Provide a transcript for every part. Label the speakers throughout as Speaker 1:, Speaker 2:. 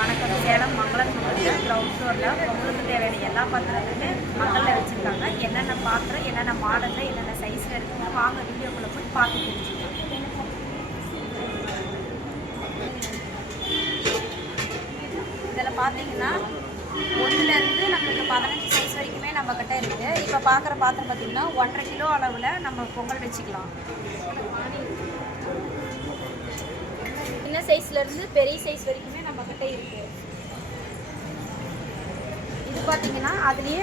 Speaker 1: வணக்கம். சேலம் மங்களம் கிரவுண்ட் ஃப்ளோரில் பொங்கலுக்கு தேவையான எல்லா பாத்திரத்துமே மக்களில் வச்சுருக்காங்க. என்னென்ன பாத்திரம் என்னென்ன மாடலில் என்னென்ன சைஸில் இருக்குன்னு வாங்க வீடியோக்குள்ளே போய் பார்த்து தெரிஞ்சுக்கலாம். இதில் பார்த்தீங்கன்னா ஒன்றுலேருந்து நம்மளுக்கு பதினஞ்சு சைஸ் வரைக்குமே நம்ம இருக்குது இப்போ பார்க்குற பாத்திரம் பார்த்திங்கன்னா ஒன்றரை கிலோ அளவில் நம்ம பொங்கல் வச்சுக்கலாம். சின்ன சைஸ்லேருந்து பெரிய சைஸ் வரைக்குமே நம்ம இருக்குது இது பார்த்தீங்கன்னா அதுலேயே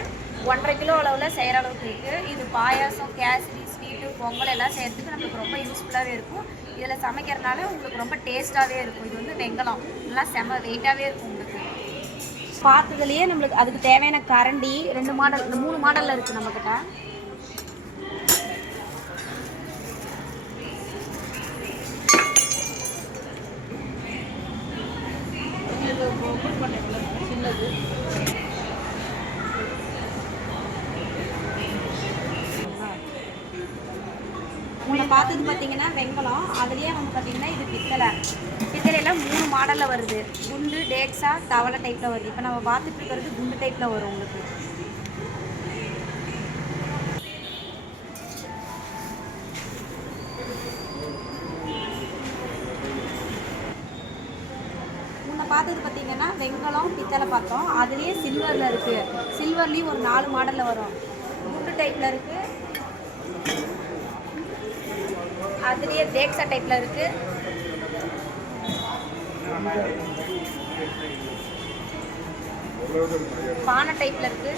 Speaker 1: ஒன்றரை கிலோ அளவில் செய்கிற அளவுக்கு இருக்குது இது பாயாசம் கேசரி ஸ்வீட்டு பொங்கல் எல்லாம் செய்கிறதுக்கு நம்மளுக்கு ரொம்ப யூஸ்ஃபுல்லாகவே இருக்கும். இதில் சமைக்கிறதுனால உங்களுக்கு ரொம்ப டேஸ்ட்டாகவே இருக்கும். இது வந்து வெங்கலம். நல்லா செம வெயிட்டாகவே இருக்கும் உங்களுக்கு. பார்த்ததுலேயே நம்மளுக்கு அதுக்கு தேவையான கரண்டி ரெண்டு மாடல் இந்த மூணு மாடலில் இருக்குது நம்மக்கிட்ட உங்களை பார்த்தது பார்த்தீங்கன்னா வெங்கலம் அதுலேயே வந்து பார்த்தீங்கன்னா இது பித்தளை. பித்தளையில் மூணு மாடலில் வருது. குண்டு டேட்ஸாக தவளை டைப்பில் வருது. இப்போ நம்ம பார்த்துட்டு இருக்கிறது குண்டு டைப்பில் வரும் உங்களுக்கு. பார்த்தது பார்த்தீங்கன்னா வெங்கலம் பித்தளை பார்த்தோம். அதுலேயே சில்வரில் இருக்குது சில்வர்லேயும் ஒரு நாலு மாடலில் வரும். குண்டு டைப்பில் இருக்குது அதுலேயே தேக்ஸா டைப்பில் இருக்குது பானை டைப்பில் இருக்குது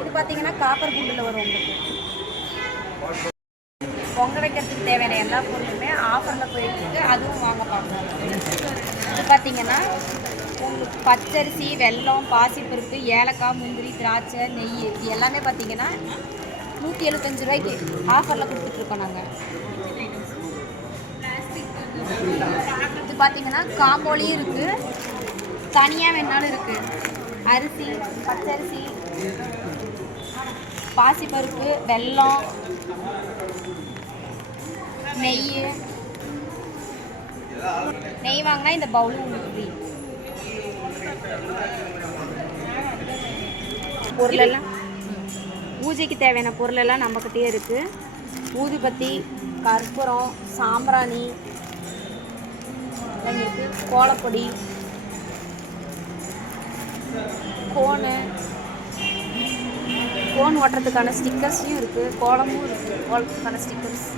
Speaker 1: இது பார்த்தீங்கன்னா காப்பர் குண்டில் வரும் உங்களுக்கு. பொங்க வைக்கிறதுக்கு தேவையான எல்லா பொருளுமே ஆஃபரில் போயிட்டு அதுவும் வாங்க பார்க்கலாம். இது பார்த்தீங்கன்னா உங்களுக்கு பச்சரிசி வெல்லம் பாசிப்பருப்பு ஏலக்காய் முந்திரி திராட்சை நெய் இது எல்லாமே பார்த்தீங்கன்னா நூற்றி எழுபத்தஞ்சு ரூபாய்க்கு ஆஃபரில் கொடுத்துட்ருக்கோம் நாங்கள் இது பார்த்தீங்கன்னா காம்போலியும் இருக்குது தனியாக வேணாலும் இருக்குது அரிசி பச்சரிசி பாசிப்பருப்பு வெல்லம் நெய். நெய் வாங்கினா இந்த பவுல் உங்களுக்கு பொருளெல்லாம் பூஜைக்கு தேவையான பொருளெல்லாம் நம்மக்கிட்டே இருக்குது ஊதுபத்தி கற்பூரம் சாம்பிராணி கோலப்பொடி கோனு கோன் ஓட்டுறதுக்கான ஸ்டிக்கர்ஸையும் இருக்குது கோலமும் இருக்குது கோலத்துக்கான ஸ்டிக்கர்ஸ்